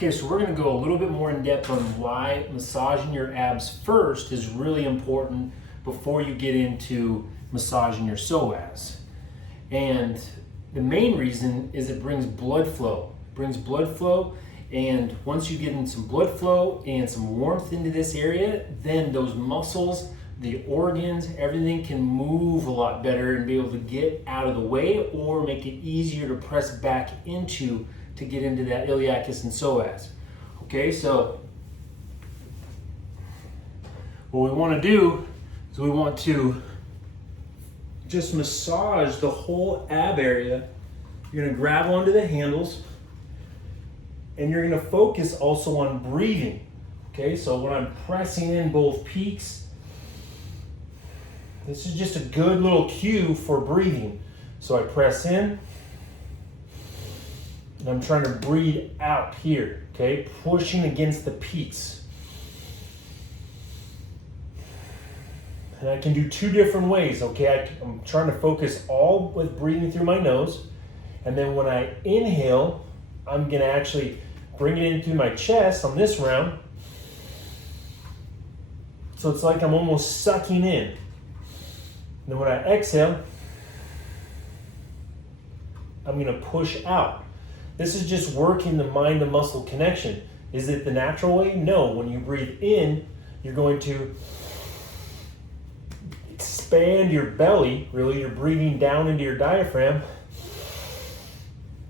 Okay, so we're going to go a little bit more in depth on why massaging your abs first is really important before you get into massaging your psoas. And the main reason is it brings blood flow. And once you get in some blood flow and some warmth into this area, then those muscles, the organs, everything can move a lot better and be able to get out of the way or make it easier to press back into to get into that iliacus and psoas. Okay, so what we want to do is we want to just massage the whole ab area. You're going to grab onto the handles and you're going to focus also on breathing. Okay, so when I'm pressing in both peaks, this is just a good little cue for breathing. So I press in and I'm trying to breathe out here, okay? Pushing against the peaks. And I can do two different ways, okay? I'm trying to focus all with breathing through my nose. And then when I inhale, I'm gonna actually bring it into my chest on this round. So it's like I'm almost sucking in. And then when I exhale, I'm gonna push out. This is just working the mind to muscle connection. Is it the natural way? No. When you breathe in, you're going to expand your belly. Really, you're breathing down into your diaphragm.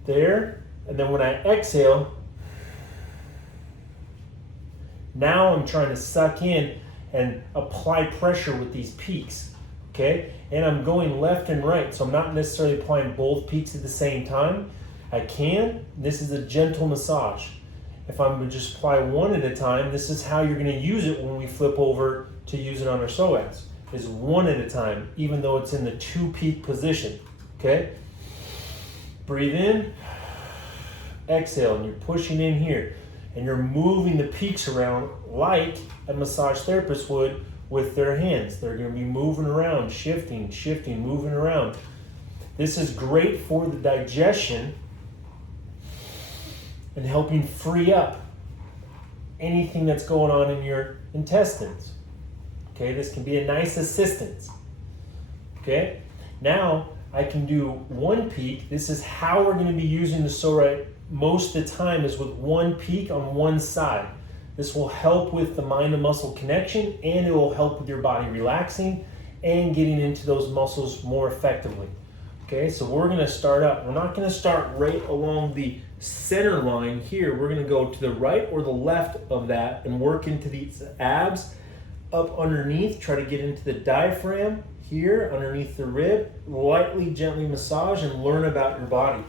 There. And then when I exhale, now I'm trying to suck in and apply pressure with these peaks. Okay? And I'm going left and right. So I'm not necessarily applying both peaks at the same time. I can. This is a gentle massage. If I'm going to just apply one at a time, this is how you're going to use it when we flip over to use it on our psoas. Is one at a time, even though it's in the two peak position. Okay? Breathe in, exhale, and you're pushing in here. And you're moving the peaks around like a massage therapist would with their hands. They're going to be moving around, shifting, moving around. This is great for the digestion and helping free up anything that's going on in your intestines. Okay, this can be a nice assistance. Okay, now I can do one peak. This is how we're going to be using the Pso Rite most of the time, is with one peak on one side. This will help with the mind and muscle connection, and it will help with your body relaxing and getting into those muscles more effectively. Okay, so we're going to start up. We're not going to start right along the center line here. We're going to go to the right or the left of that and work into these abs up underneath. Try to get into the diaphragm here, underneath the rib. Lightly, gently massage and learn about your body.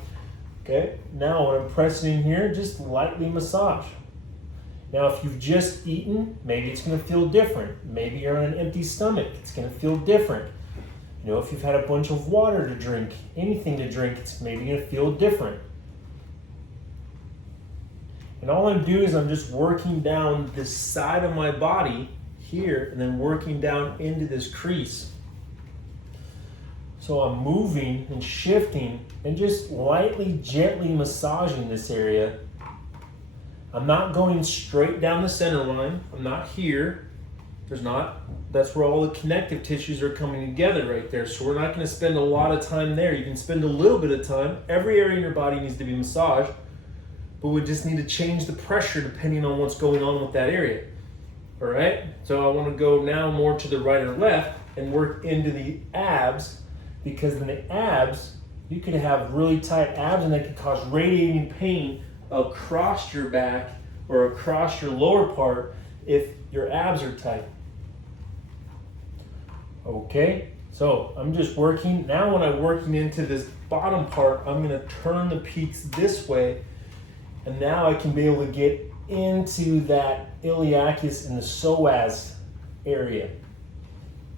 Okay, now when I'm pressing in here, just lightly massage. Now if you've just eaten, maybe it's going to feel different. Maybe you're on an empty stomach. It's going to feel different. You know, if you've had a bunch of water to drink, anything to drink, it's maybe going to feel different. And all I'm doing is I'm just working down this side of my body here and then working down into this crease. So I'm moving and shifting and just lightly, gently massaging this area. I'm not going straight down the center line. I'm not here. There's not. That's where all the connective tissues are coming together right there. So we're not going to spend a lot of time there. You can spend a little bit of time. Every area in your body needs to be massaged, but we just need to change the pressure depending on what's going on with that area. All right? So I want to go now more to the right or left and work into the abs, because in the abs, you could have really tight abs and they can cause radiating pain across your back or across your lower part if your abs are tight. Okay, so I'm just working. Now when I'm working into this bottom part, I'm going to turn the peaks this way, and now I can be able to get into that iliacus and the psoas area.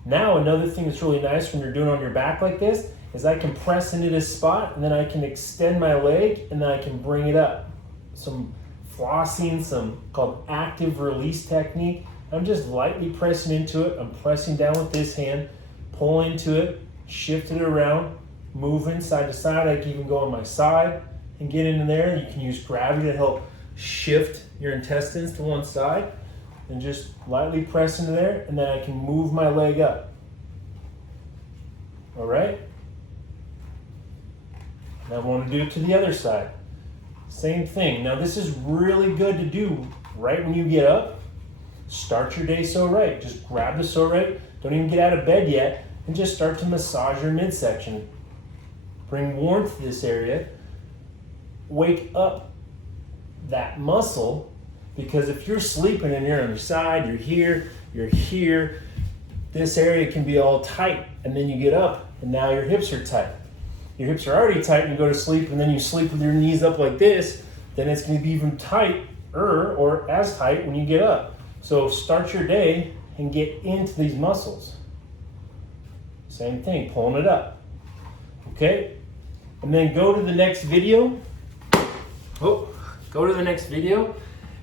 Now another thing that's really nice when you're doing it on your back like this is I can press into this spot and then I can extend my leg and then I can bring it up. Some flossing, some called active release technique. I'm just lightly pressing into it. I'm pressing down with this hand, pull into it, shift it around, moving side to side. I can even go on my side and get into there. You can use gravity to help shift your intestines to one side and just lightly press into there, and then I can move my leg up. All right? Now I want to do it to the other side. Same thing. Now this is really good to do right when you get up. Start your day Pso Rite. Just grab the Pso Rite. Don't even get out of bed yet, and just start to massage your midsection. Bring warmth to this area. Wake up that muscle, because if you're sleeping and you're on your side, you're here, this area can be all tight, and then you get up and now your hips are tight. Your hips are already tight and you go to sleep, and then you sleep with your knees up like this, then it's going to be even tighter or as tight when you get up. So start your day and get into these muscles. Same thing, pulling it up. Okay? And then go to the next video. Go to the next video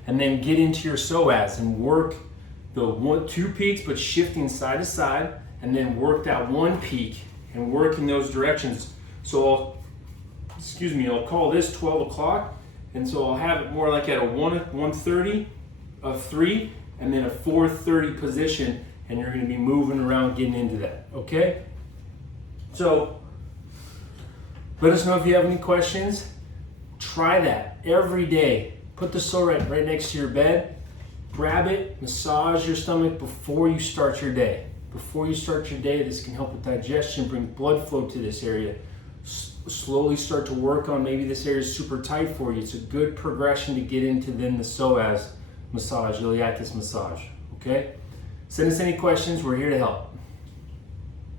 and then get into your psoas and work the 2 peaks, but shifting side to side, and then work that 1 peak and work in those directions. So I'll call this 12 o'clock, and so I'll have it more like at a 1:30, a 3, and then a 4:30 position, and you're going to be moving around getting into that, okay? So let us know if you have any questions. Try that every day. Put the Pso Rite right next to your bed. Grab it, massage your stomach before you start your day. Before you start your day, this can help with digestion, bring blood flow to this area. Slowly start to work on, maybe this area is super tight for you. It's a good progression to get into then the psoas massage, iliacus massage, okay? Send us any questions, we're here to help.